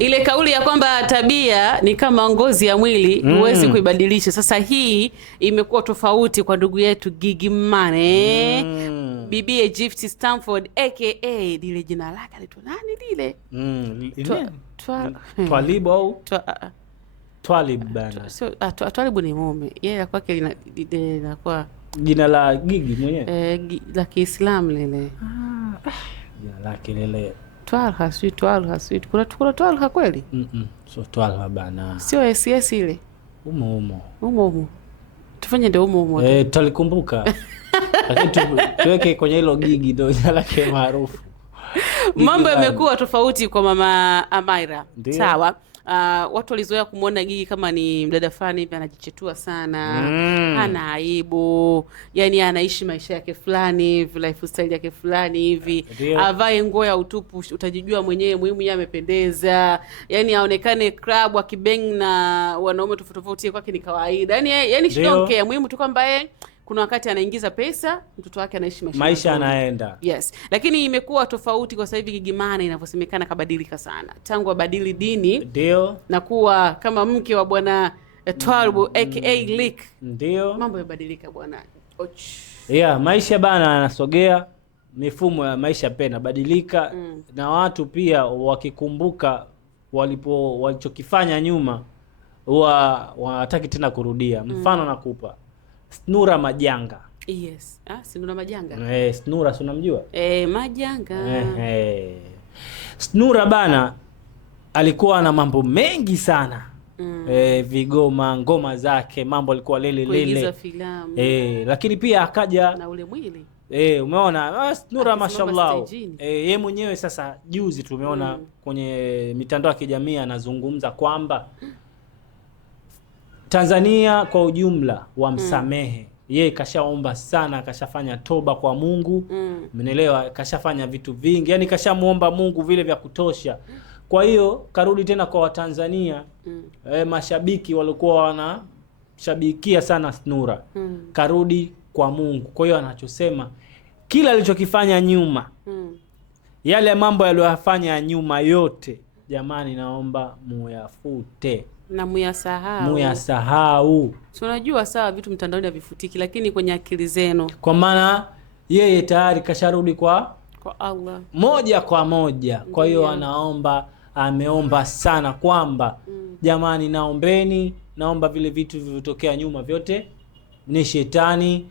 Ile kauli ya kwamba tabia ni kama ngozi ya mwili huwezi kuibadilisha. Sasa hii imekuwa tofauti kwa ndugu yetu Gigy Money. Bibi Gift Stamford aka lile jina lake anaitwa nani lile? Twalib au Twalib bana. So Twalib ni mume. Yeye kwake linakuwa jina la Gigy mwenyewe. La Kiislamu lile. Jina lake lile Twalha sweet. Kuna Twalha kweli? So Twalha bana. Sio SS ile. Umo. Tufanye ndio umo. Tutalikumbuka. Lakini tuweke kwenye hilo Gigy ndio jina lake maarufu. Mambo yamekuwa tofauti kwa mama Amira. Sawa. Watu walizoea kumuona Gigy kama ni mdada fulani hivi anajichetua sana. Hana aibu. Yaani anaishi maisha yake fulani, lifestyle yake fulani hivi. Avae nguo ya utupu utajijua mwenyewe, muhimu yeye amependeza. Yaani aonekane club akibeng na wanaume tofauti kwake ni kawaida. Yaani she don't care, muhimu tu kwamba kuna wakati anaingiza pesa, mtoto wake anaishi maisha anaenda. Yes. Lakini imekuwa tofauti kwa sababu Gigy Money inavyosemekana kabadilika sana. Tangu abadili dini ndio na kuwa kama mke wa bwana Twalib aka Lick. Ndio. Mambo yabadilika bwana. Maisha bana yanasogea, mifumo ya maisha pia inabadilika na watu pia wakikumbuka walichokifanya nyuma huwa wanataka tena kurudia. Mfano nakupa Snura Majanga. Yes. Snura Majanga. Snura si unamjua? Majanga. Snura bana alikuwa na mambo mengi sana. Vigoma, ngoma zake, mambo alikuwa lele. Kuigiza filamu. Lakini pia akaja na ule mwili. Umeona Snura mashallah. Yeye mwenyewe sasa juzi tumeona kwenye mitandao ya kijamii anazungumza kwamba Tanzania kwa ujumla wamsamehe. Yeye kashaomba sana, kashafanya toba kwa Mungu. Umeelewa? Kashafanya vitu vingi. Yaani kashamuomba Mungu vile vya kutosha. Kwa hiyo karudi tena kwa Watanzania. Mashabiki walikuwa wanashabikia sana Snura. Karudi kwa Mungu. Kwa hiyo anachosema kila alichokifanya nyuma. Yale mambo aliyofanya nyuma yote, jamani naomba muyafute. Na muyasahau. So unajua sawa vitu mtandaoni havifutiki, lakini kwenye akili zenu. Kwa maana yeye tayari kasharudi kwa Allah. Moja kwa moja. Kwa hiyo ameomba sana kwamba jamani naomba vile vitu vilivyotokea nyuma vyote ni shetani,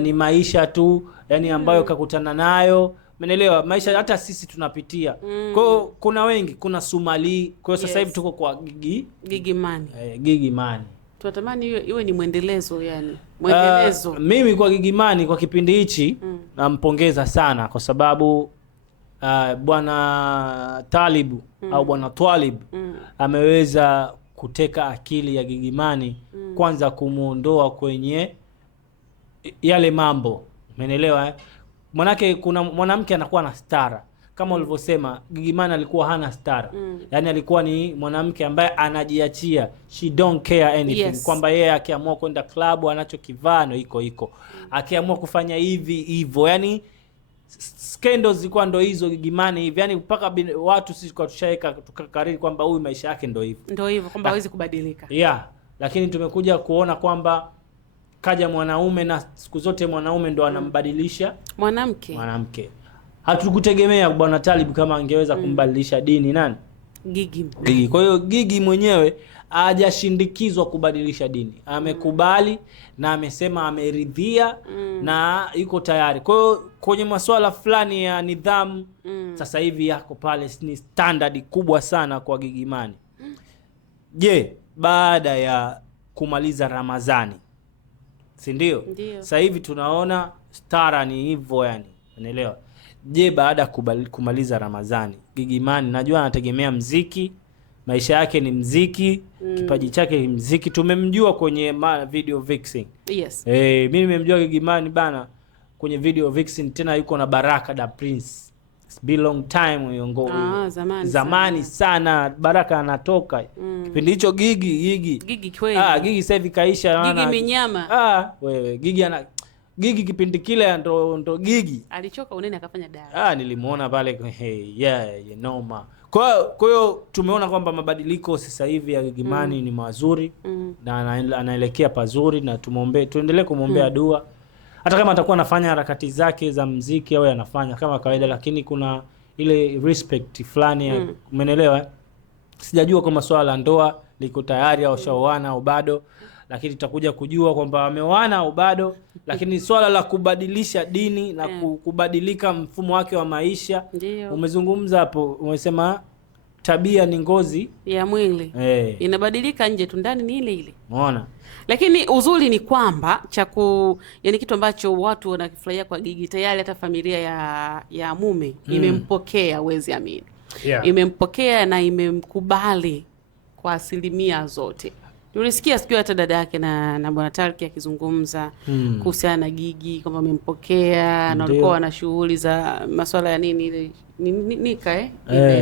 ni maisha tu, yani ambayo kakutana nayo. Umeelewa? Maisha hata sisi tunapitia. Kwa hiyo kuna wengi, kuna Sumali. Kwa hiyo sasa hivi tuko kwa Gigy Money. Gigy Money. Tunatamani iwe ni mwendelezo yani. Mwendelezo. Mimi kwa Gigy Money kwa kipindi hichi nampongeza sana kwa sababu bwana Talib au bwana Twalib ameweza kuteka akili ya Gigy Money, kwanza kumuondoa kwenye yale mambo. Umeelewa? Manake kuna mwanamke anakuwa na stara. Kama ulivyosema Gigy Money alikuwa hana stara. Yaani alikuwa ni mwanamke ambaye anajiachia. She don't care anything. Kwamba yeye akiamua kwenda club anachokivaa no iko. Akiamua kufanya hivyo. Yaani scandals zilikuwa ndo hizo Gigy Money hivi. Yaani mpaka watu sisi kwa tushaeka tukakariri kwamba huyu maisha yake ndo hivyo. Ndio hivyo kwamba hawezi kubadilika. Lakini tumekuja kuona kwamba kaja mwanaume na siku zote mwanaume ndo anambadilisha mwanamke. Hatukutegemea bwana Talib kama angeweza kumbadilisha dini nani? Gigy. Kwa hiyo Gigy mwenyewe hajashindikizwa kubadilisha dini. Amekubali na amesema ameridhia na yuko tayari. Kwa hiyo kwenye masuala fulani ya nidhamu sasa hivi yako pale, ni standard kubwa sana kwa Gigy Money. Je, baada ya kumaliza Ramadhani, si ndio? Sasa hivi tunaona stara ni hivyo yani. Unaelewa? Je, baada kumaliza Ramadhani, Gigy Money najua anategemea mziki, maisha yake ni mziki, kipaji chake ni mziki. Tumemjua kwenye video vixen. Mimi nimemjua Gigy Money bana kwenye video vixen, tena yuko na Baraka da Prince. It's been long time zamani sana. Baraka anatoka kipindi hicho Gigy kweli. Gigy sasa hivi kaisha Gigy minyama. Wewe Gigy Gigi kipindi kile ndo Gigi alichoka unene akafanya dawa. Nilimuona pale noma. Kwa hiyo tumeona kwamba mabadiliko sasa hivi ya Gigy Money ni mazuri na anaelekea pazuri, na tuendelee kumwombea dua. Hata kama atakuwa anafanya harakati zake za muziki au anafanya kama kawaida, lakini kuna ile respect fulani, umeelewa? Sijajua kama swala la ndoa liko tayari au shaoana au bado, lakini tutakuja kujua kwamba wameoana au bado. Lakini swala la kubadilisha dini na kubadilika mfumo wake wa maisha, umezungumza hapo, umesema tabia ni ngozi ya mwili. Inabadilika nje tu, ndani ni ile ile. Unaona? Lakini uzuri ni kwamba yani kitu ambacho watu wanakifurahia kwa Gigi, tayari hata familia ya mume imempokea, uwezi amini. Imempokea na imemkubali kwa asilimia zote. Tulisikia siku hata dada yake na Bwana Talki akizungumza kuhusiana na Gigi kwamba amempokea na walikuwa wana shughuli za masuala ya nini ile nika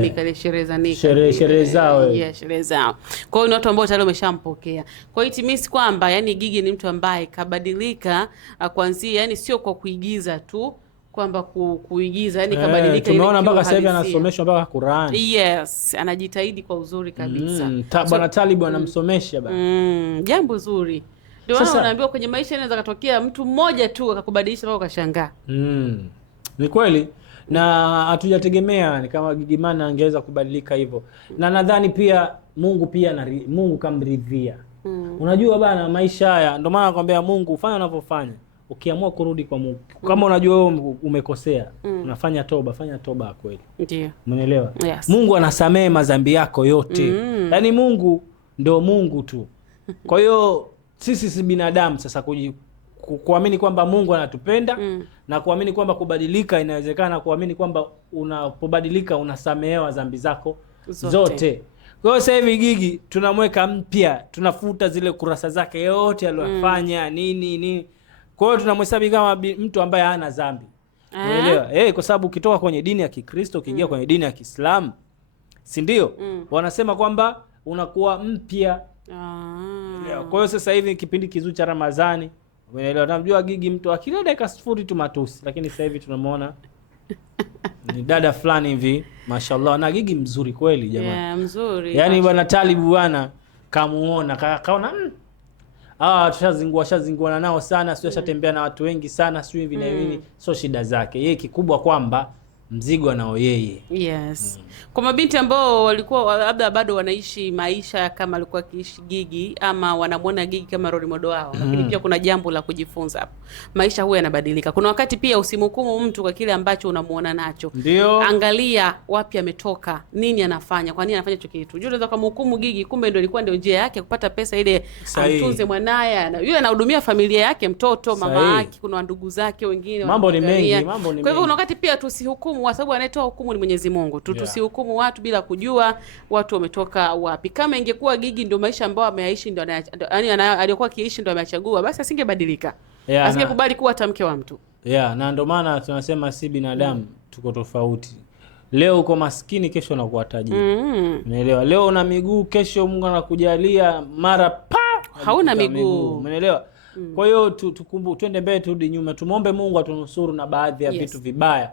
nika ile sherehe za nika, sherehe zao. Sherehe zao. Kwa hiyo ni watu ambao tayari wameshampokea. Kwa hiyo itimisi kwamba yani Gigi ni mtu ambaye kabadilika kuanzia, yani sio kwa kuigiza tu kwamba kuigiza, yani kabadilika. Tumeona mpaka sasa hivi anasomeshwa mpaka Qur'an. Yes, anajitahidi kwa uzuri kabisa. Bwana Talib anamsomesha bana. Jambo zuri. Ndio maana unaambiwa kwenye maisha inaweza katokea mtu mmoja tu akakubadilisha mpaka ukashangaa. Ni kweli. Na hatujategemea ni kama Gigy Money angeweza kubadilika hivyo. Na nadhani pia Mungu kamridhia. Unajua bana, maisha haya ndio maana nakwambia Mungu fanya unavyofanya. Ukiamua kurudi kwa Mungu, kama unajua wewe umekosea, unafanya toba, fanya toba kweli. Ndio. Umeelewa? Yes. Mungu anasamehe madhambi yako yote. Yaani Mungu ndio Mungu tu. Kwa hiyo sisi si binadamu sasa kuamini kwamba Mungu anatupenda na kuamini kwamba kubadilika inawezekana, kuamini kwamba unapobadilika unasamehewa dhambi zako zote. Kwa hiyo sasa hivi Gigi tunamweka mpya, tunafuta zile kurasa zake yote aliyofanya nini. Kwa hiyo tunamhesabu kama mtu ambaye hana dhambi. Unaelewa? Kwa sababu ukitoka kwenye dini ya Kikristo ukiingia kwenye dini ya Kiislamu, si ndio? Wanasema kwamba unakuwa mpya. Kwa hiyo sasa hivi kipindi kizuri cha Ramadhani, umeelewa? Tunamjua Gigi mtu akila dakika sifuri tu matusi, lakini sasa hivi tunamwona ni dada fulani hivi, mashallah, na Gigi mzuri kweli jamani. Mzuri. Yaani Bwana Talib bwana kamuona, kaona tushazingua nao sana, sio shatembea na watu wengi sana, sio hivi na hivi, sio shida zake. Yeye kikubwa kwamba mzigo nao yeye. Yes. Kwa mabinti ambao walikuwa labda bado wanaishi maisha kama alikuwa akiishi Gigi, ama wanamuona Gigi kama role model wao, lakini pia kuna jambo la kujifunza hapo. Maisha huwa yanabadilika. Kuna wakati pia usimhukumu mtu kwa kile ambacho unamuona nacho. Ndio. Angalia wapi ametoka, nini anafanya, kwa nini anafanya hicho kitu. Unajua unaweza kumhukumu Gigi, kumbe ndio ilikuwa ndio njia yake kupata pesa ile amtunze mwanae, na yule anahudumia familia yake, mtoto, mama yake, kuna ndugu zake wengine. Mambo ni mengi, Kwa hivyo kuna wakati pia tusihukumu, kwa sababu anayetoa hukumu ni Mwenyezi Mungu. Tusihukumu watu bila kujua watu wametoka wapi. Kama ingekuwa Gigi ndio maisha ambayo ameyaishi, ndio yani aliyokuwa akiishi ndio amechagua, basi asingebadilika. Asingekubali kuwa mke wa mtu. Na ndio maana tunasema si binadamu, tuko tofauti. Leo uko maskini, kesho unakuwa tajiri. Umeelewa? Leo una miguu, kesho Mungu anakujalia mara hauna miguu. Umeelewa? Kwa hiyo twende mbele, turudi nyuma. Tumuombe Mungu atunusuru na baadhi ya vitu vibaya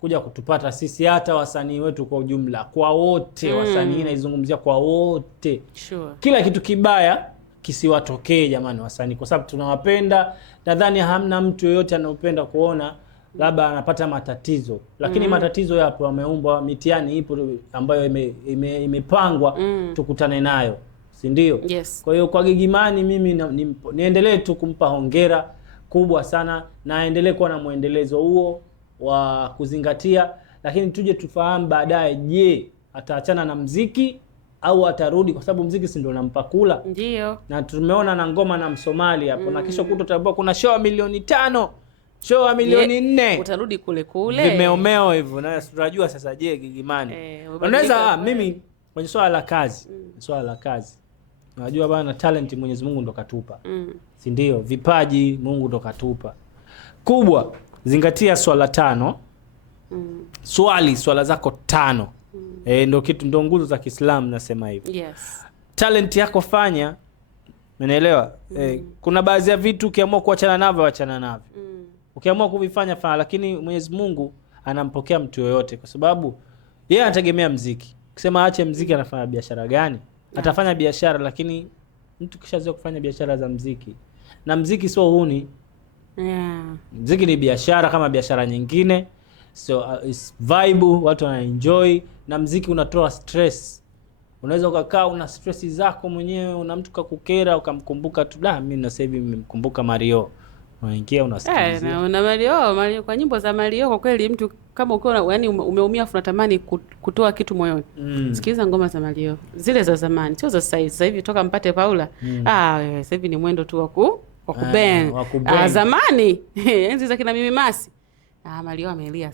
kuja kutupata sisi, hata wasanii wetu kwa ujumla, kwa wote. Wasanii naizungumzia kwa wote. Kila kitu kibaya kisiwatokee jamani wasanii, kwa sababu tunawapenda. Nadhani hamna mtu yoyote anaopenda kuona labda anapata matatizo, lakini matatizo yapo, yameumbwa, mitihani ipo ambayo imepangwa tukutane nayo, si ndio? Yes. Kwa hiyo kwa Gigy Money mimi niendelee tu kumpa hongera kubwa sana, na aendelee kuwa na muendelezo huo wa kuzingatia, lakini tuje tufahamu baadaye, je, ataachana na mziki au atarudi, kwa sababu mziki si ndio unampa kula. Ndio. Na tumeona na ngoma na Msomali hapo, na kesho kutwa kuna show ya milioni 5, show ya milioni 4. Utarudi kule. Vimeomeo hivyo. Na tunajua sasa, je, Gigy Money unaweza mimi kwenye swala la kazi, swala la kazi. Unajua bana, talent Mwenyezi Mungu ndo katupa. Si ndio? Vipaji Mungu ndo katupa. Kubwa, zingatia swala 5. Swala zako 5. Ndio kitu, ndio nguzo za Kiislamu nasema hivyo. Yes. Talent yako fanya. Umeelewa? Kuna baadhi ya vitu ukiamua kuachana navyo, achana navyo. Ukiamua kuvifanya fanya, lakini Mwenyezi Mungu anampokea mtu yoyote, kwa sababu yeye anategemea muziki. Ukisema aache muziki, anafanya biashara gani? Atafanya biashara, lakini mtu kishazoea kufanya biashara za muziki. Na muziki sio uhuni. Muziki ni biashara kama biashara nyingine. So it's vibe, watu wanaenjoy, na muziki unatoa stress. Unaweza ukakaa una stress zako mwenyewe, una mtu kakukera ukamkumbuka tu, mimi na sasa hivi nimemkumbuka Mario. Unaingia unasikiliza. Na Mario kwa nyimbo za Mario, kwa kweli mtu kama ukiwa yani umeumia afu unatamani kutoa kitu moyoni. Sikiliza ngoma za Mario. Zile za zamani, sio za sasa. Sasa hivi toka mpate Paula. Sasa hivi ni mwendo tu wa kubang. Zamani enzi za kina Mimi Masi. Mario amelia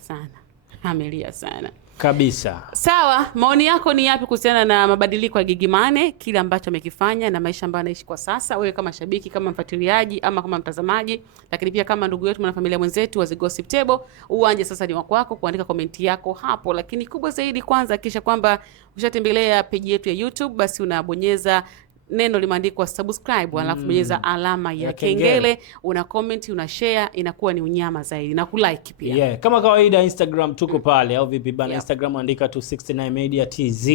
sana. Kabisa. Sawa, maoni yako ni yapi kuhusiana na mabadiliko ya Gigy Money, kile ambacho amekifanya na maisha ambayo anaishi kwa sasa, wewe kama shabiki, kama mfuatiliaji ama kama mtazamaji, lakini pia kama ndugu yetu na familia mwenzetu wa The Gossip Table? Uwanje sasa ni wako kuandika komenti yako hapo, lakini kubwa zaidi kwanza hakikisha kwamba ushatembelea page yetu ya YouTube, basi unabonyeza neno limeandikwa subscribe, alafu bonyeza alama ya kengele, una comment, una share, inakuwa ni unyama zaidi, na kulike pia. Kama kawaida Instagram tuko pale au vipi bana? Instagram andika 269 Media TZ.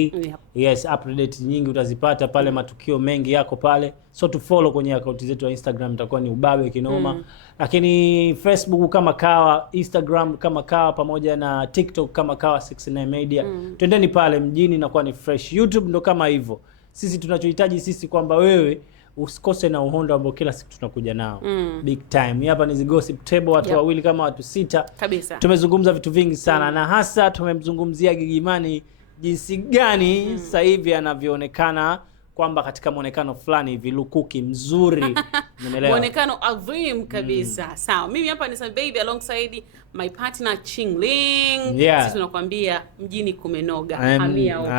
Yes, update nyingi utazipata pale, matukio mengi yako pale. So to follow kwenye account zetu ya Instagram, itakuwa ni ubabe kinoma. Lakini Facebook kama Kawa, Instagram kama Kawa, pamoja na TikTok kama Kawa 69 Media. Twendeni pale mjini, inakuwa ni fresh. YouTube ndo kama hivyo. Sisi tunachohitaji sisi kwamba wewe usikose na uhondo ambao kila siku tunakuja nao. Big time. Hapa ni The Gossip Table, watu wawili kama watu 6. Kabisa. Tumezungumza vitu vingi sana na hasa tumemzungumzia Gigy Money jinsi gani sasa hivi anavyoonekana, kwamba katika muonekano fulani hivi lukuki mzuri. Umeelewa? Muonekano adhim kabisa. Sawa. Mimi hapa ni Sam Baby alongside my partner Chingling. Sisi tunakwambia mjini kumenoga. Hamia huko.